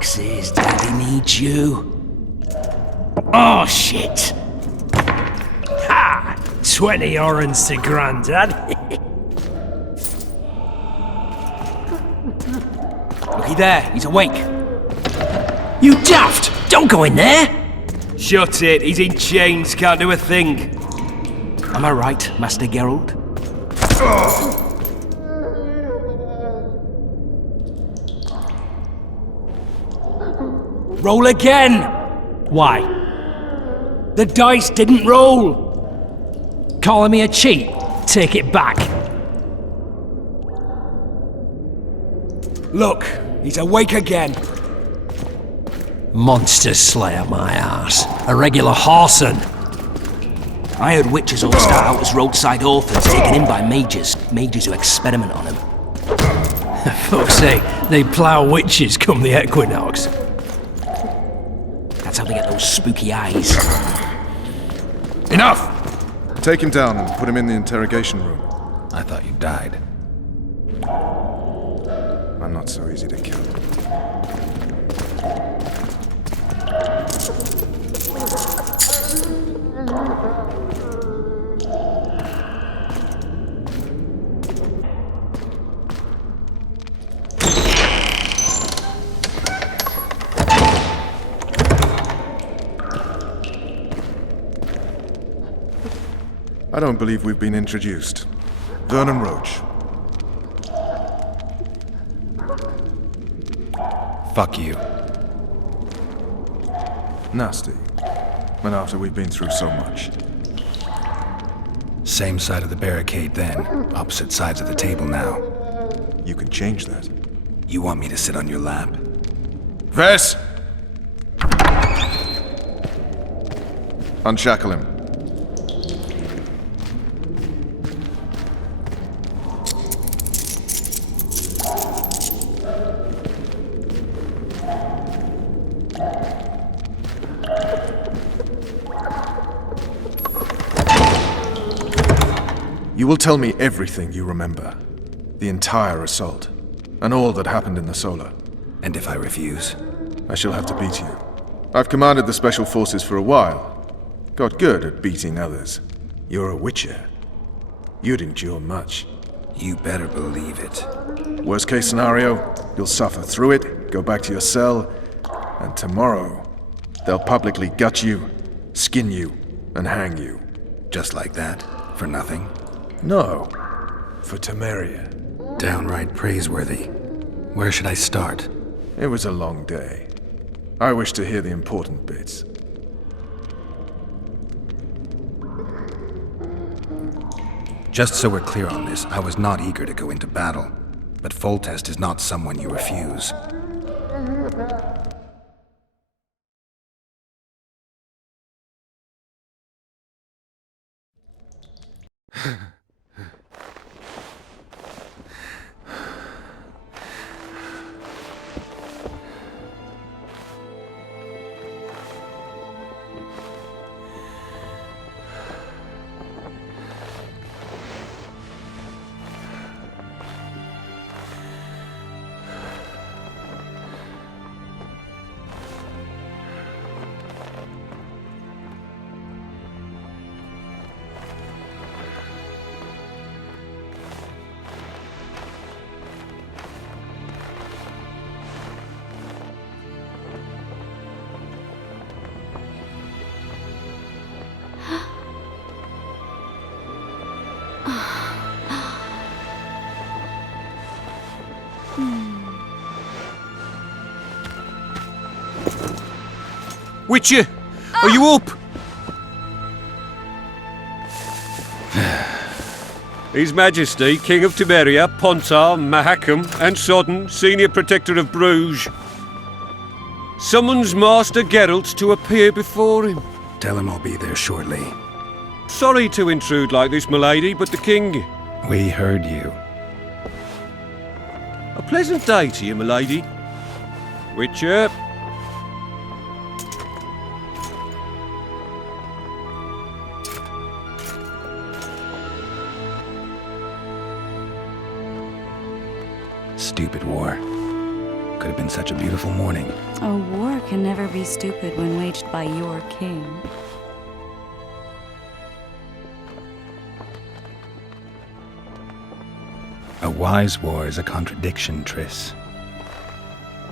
Sixes, Daddy needs you. Oh, shit! Ha! 20 orens to Grandad. Looky there, he's awake. You daft! Don't go in there! Shut it, he's in chains, can't do a thing. Am I right, Master Geralt? Roll again! Why? The dice didn't roll! Calling me a cheat? Take it back. Look, he's awake again. Monster Slayer, my ass. A regular whoreson. I heard witches all start out as roadside orphans taken in by mages. Mages who experiment on them. Fuck's sake, they plough witches come the equinox. That's how they get those spooky eyes. Enough! Take him down and put him in the interrogation room. I thought you died. I'm not so easy to kill. I don't believe we've been introduced. Vernon Roach. Fuck you. Nasty. And after we've been through so much. Same side of the barricade then. Opposite sides of the table now. You can change that. You want me to sit on your lap? Vess! Unshackle him. You will tell me everything you remember. The entire assault. And all that happened in the Solar. And if I refuse? I shall have to beat you. I've commanded the Special Forces for a while. Got good at beating others. You're a Witcher. You'd endure much. You better believe it. Worst case scenario, you'll suffer through it, go back to your cell, and tomorrow, they'll publicly gut you, skin you, and hang you. Just like that? For nothing? No, for Temeria. Downright praiseworthy. Where should I start? It was a long day. I wish to hear the important bits. Just so we're clear on this, I was not eager to go into battle. But Foltest is not someone you refuse. Witcher, are you up? His Majesty, King of Temeria, Pontar, Mahakam, and Sodden, Senior Protector of Bruges, summons Master Geralt to appear before him. Tell him I'll be there shortly. Sorry to intrude like this, milady, but the King... We heard you. A pleasant day to you, milady. Witcher. Stupid war. Could have been such a beautiful morning. A war can never be stupid when waged by your king. A wise war is a contradiction, Triss.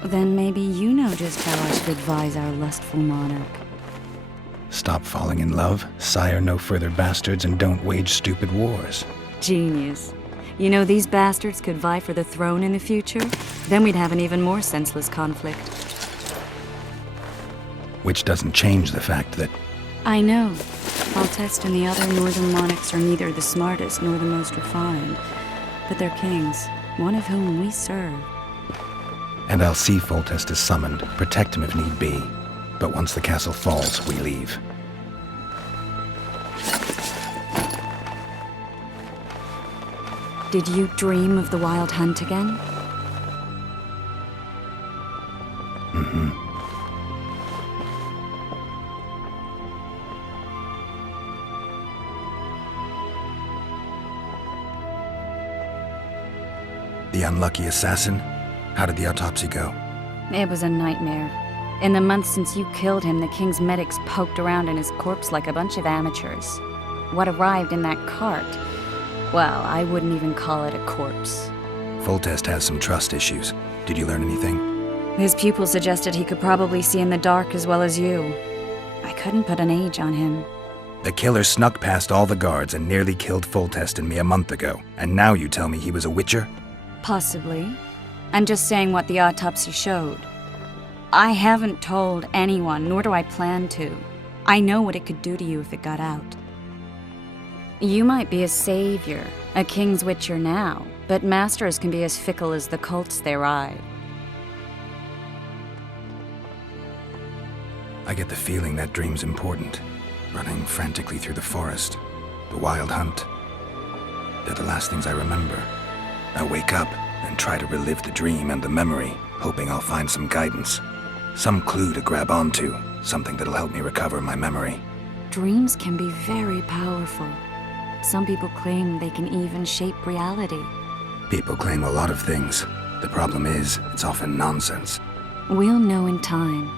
Then maybe you know just how I should advise our lustful monarch. Stop falling in love, sire no further bastards, and don't wage stupid wars. Genius. You know, these bastards could vie for the throne in the future? Then we'd have an even more senseless conflict. Which doesn't change the fact that I know. Foltest and the other northern monarchs are neither the smartest nor the most refined. But they're kings, one of whom we serve. And I'll see Foltest is summoned, protect him if need be. But once the castle falls, we leave. Did you dream of the Wild Hunt again? Mm-hmm. The unlucky assassin? How did the autopsy go? It was a nightmare. In the months since you killed him, the king's medics poked around in his corpse like a bunch of amateurs. What arrived in that cart? Well, I wouldn't even call it a corpse. Foltest has some trust issues. Did you learn anything? His pupil suggested he could probably see in the dark as well as you. I couldn't put an age on him. The killer snuck past all the guards and nearly killed Foltest and me a month ago. And now you tell me he was a witcher? Possibly. I'm just saying what the autopsy showed. I haven't told anyone, nor do I plan to. I know what it could do to you if it got out. You might be a savior, a king's witcher now, but masters can be as fickle as the cults they ride. I get the feeling that dream's important. Running frantically through the forest. The Wild Hunt. They're the last things I remember. I wake up and try to relive the dream and the memory, hoping I'll find some guidance. Some clue to grab onto, something that'll help me recover my memory. Dreams can be very powerful. Some people claim they can even shape reality. People claim a lot of things. The problem is, it's often nonsense. We'll know in time.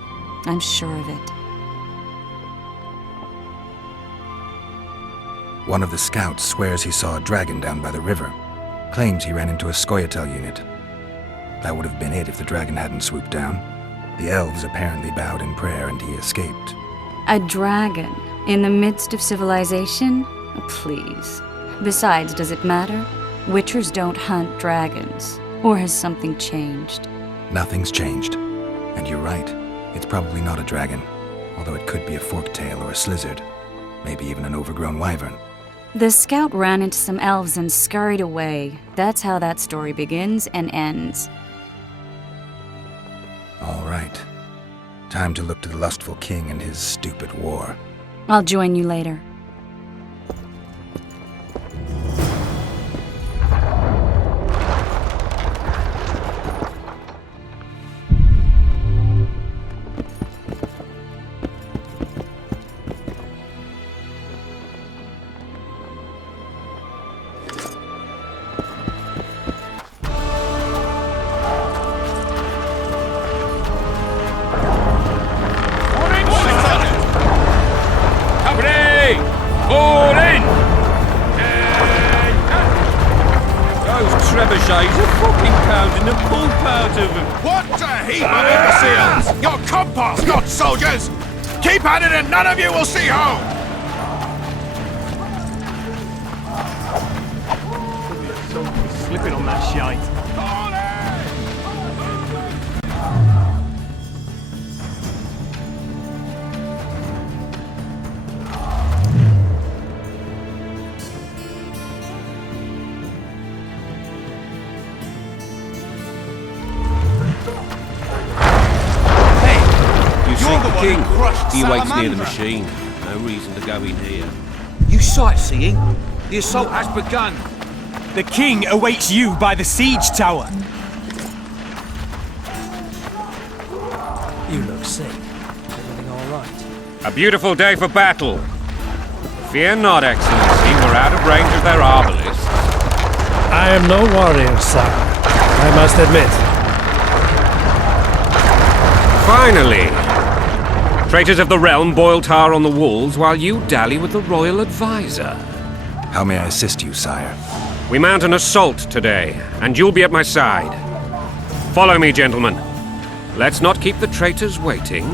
I'm sure of it. One of the scouts swears he saw a dragon down by the river. Claims he ran into a Scoia'tael unit. That would have been it if the dragon hadn't swooped down. The elves apparently bowed in prayer and he escaped. A dragon in the midst of civilization? Please. Besides, does it matter? Witchers don't hunt dragons. Or has something changed? Nothing's changed. And you're right. It's probably not a dragon. Although it could be a forktail or a slizzard. Maybe even an overgrown wyvern. The scout ran into some elves and scurried away. That's how that story begins and ends. All right. Time to look to the lustful king and his stupid war. I'll join you later. trebuchets are fucking pounding the pulp out of them. What a heap of imbeciles! Your compass, not soldiers! Keep at it and none of you will see home! Slipping on that shite. King, he waits near the machine. No reason to go in here. You sightseeing? The assault has begun. The king awaits you by the siege tower. You look sick. Everything all right? A beautiful day for battle. Fear not, Excellency. We're out of range of their arbalists. I am no warrior, sir. I must admit. Finally! Traitors of the realm boil tar on the walls while you dally with the royal advisor. How may I assist you, sire? We mount an assault today, and you'll be at my side. Follow me, gentlemen. Let's not keep the traitors waiting.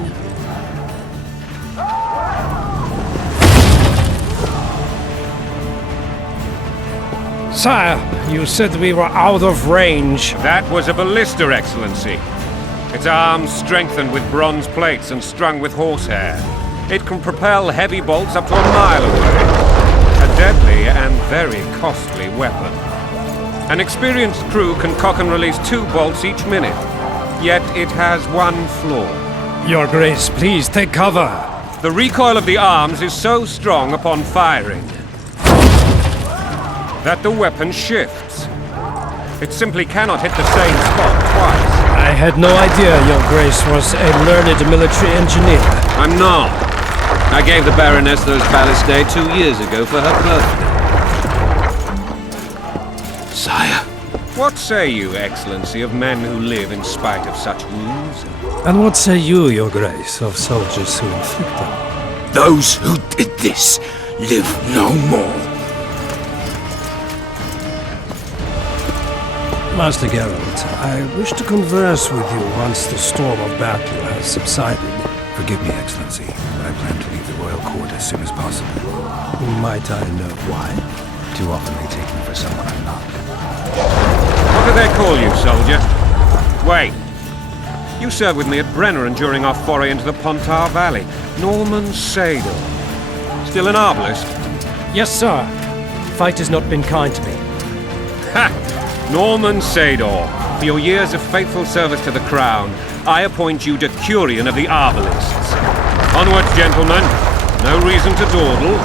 Sire, you said we were out of range. That was a ballista, Excellency. Its arms strengthened with bronze plates and strung with horsehair. It can propel heavy bolts up to a mile away. A deadly and very costly weapon. An experienced crew can cock and release 2 bolts each minute. Yet it has one flaw. Your Grace, please take cover. The recoil of the arms is so strong upon firing that the weapon shifts. It simply cannot hit the same spot twice. I had no idea Your Grace was a learned military engineer. I'm not. I gave the Baroness those ballistae 2 years ago for her birthday. Sire. What say you, Excellency, of men who live in spite of such wounds? And what say you, Your Grace, of soldiers who inflict them? Those who did this live no more. Master Geralt, I wish to converse with you once the storm of battle has subsided. Forgive me, Excellency, but I plan to leave the royal court as soon as possible. Might I know why? Too often they take me for someone I'm not. What do they call you, soldier? Wait. You served with me at Brenneran during our foray into the Pontar Valley. Norman Sador. Still an arbalist? Yes, sir. Fate has not been kind to me. Ha! Norman Sador, for your years of faithful service to the crown, I appoint you Decurion of the Arbalists. Onwards, gentlemen. No reason to dawdle.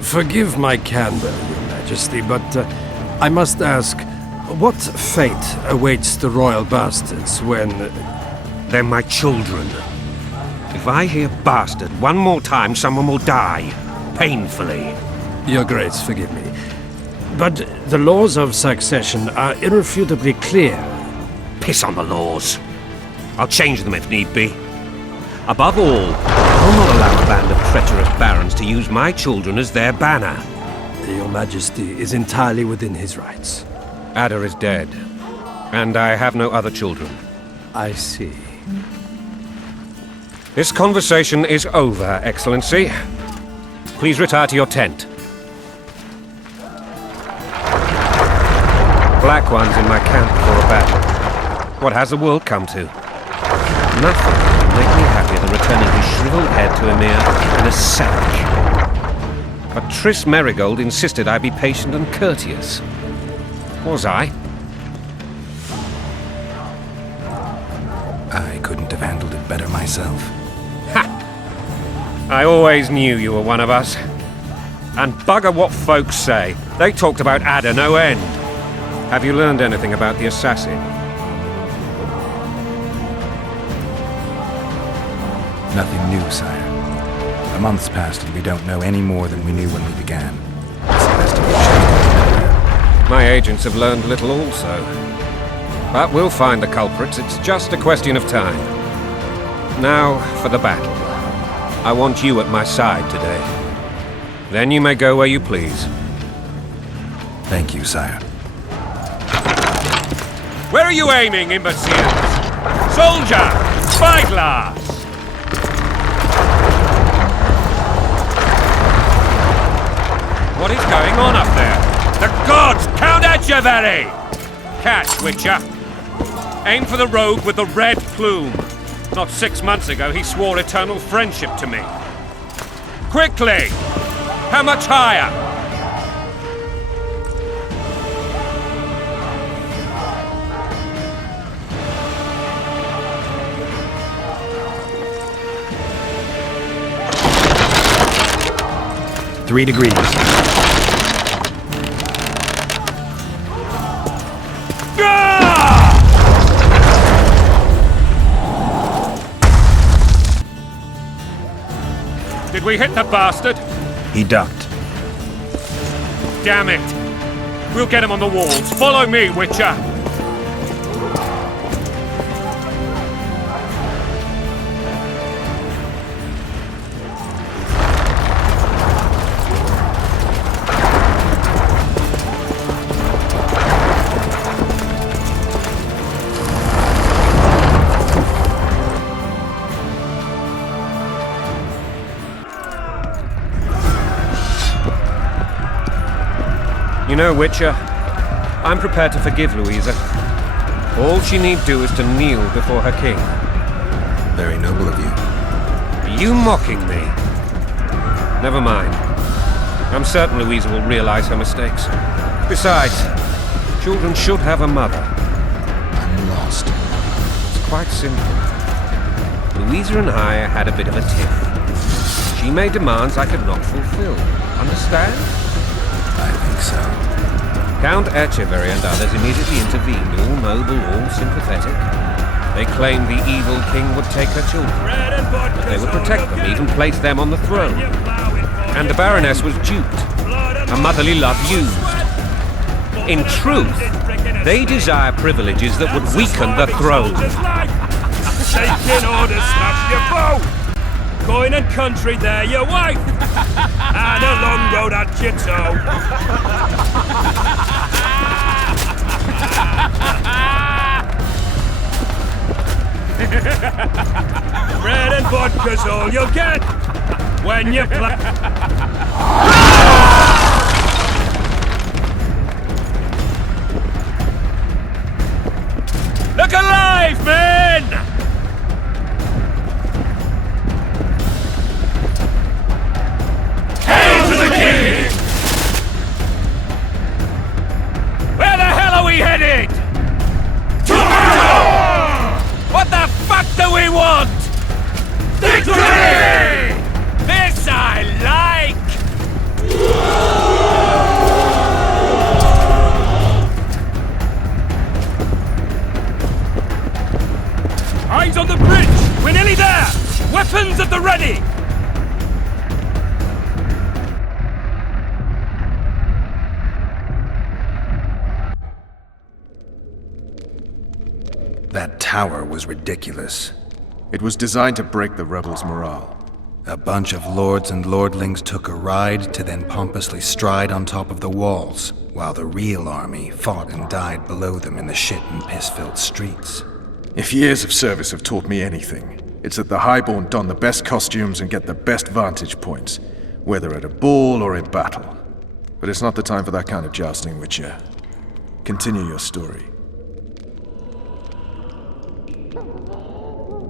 Forgive my candor, Your Majesty, but I must ask, what fate awaits the royal bastards when... They're my children. If I hear bastard one more time, someone will die. Painfully. Your Grace, forgive me. But the laws of succession are irrefutably clear. Piss on the laws. I'll change them if need be. Above all, I'll not allow a band of treacherous barons to use my children as their banner. Your Majesty is entirely within his rights. Ada is dead, and I have no other children. I see. This conversation is over, Excellency. Please retire to your tent. Black ones in my camp before a battle. What has the world come to? Nothing can make me happier than returning his shriveled head to Emir in a sack. But Triss Merigold insisted I be patient and courteous. Was I? I couldn't have handled it better myself. Ha! I always knew you were one of us. And bugger what folks say. They talked about Ada no end. Have you learned anything about the assassin? Nothing new, sire. A month's passed and we don't know any more than we knew when we began. This investigation. My agents have learned little also. But we'll find the culprits. It's just a question of time. Now for the battle. I want you at my side today. Then you may go where you please. Thank you, sire. Where are you aiming, imbeciles? Soldier! Spyglass! What is going on up there? The gods! Count Etcheverry! Catch, Witcher. Aim for the rogue with the red plume. Not 6 months ago, he swore eternal friendship to me. Quickly! How much higher? Three degrees. Did we hit the bastard? He ducked. Damn it! We'll get him on the walls. Follow me, Witcher! You know, Witcher, I'm prepared to forgive Louisa. All she need do is to kneel before her king. Very noble of you. Are you mocking me? Never mind. I'm certain Louisa will realize her mistakes. Besides, children should have a mother. I'm lost. It's quite simple. Louisa and I had a bit of a tiff. She made demands I could not fulfill. Understand? I think so. Count Etcheverry and others immediately intervened, all noble, all sympathetic. They claimed the evil king would take her children. They would protect them, even place them on the throne. And the Baroness was duped, her motherly love used. In truth, they desire privileges that would weaken the throne. Taking orders, smash your bow! Going and country there, your wife! And a long road at your toe! Bread and vodka's all you'll get when you play. Look alive, men! Where the hell are we headed? What the fuck do we want? Victory! This I like! Eyes on the bridge! We're nearly there! Weapons at the ready! That tower was ridiculous. It was designed to break the rebels' morale. A bunch of lords and lordlings took a ride to then pompously stride on top of the walls, while the real army fought and died below them in the shit and piss-filled streets. If years of service have taught me anything, it's that the Highborn don the best costumes and get the best vantage points, whether at a ball or in battle. But it's not the time for that kind of jousting, Witcher. Continue your story.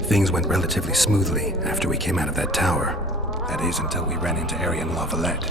Things went relatively smoothly after we came out of that tower. That is, until we ran into Aryan La Valette.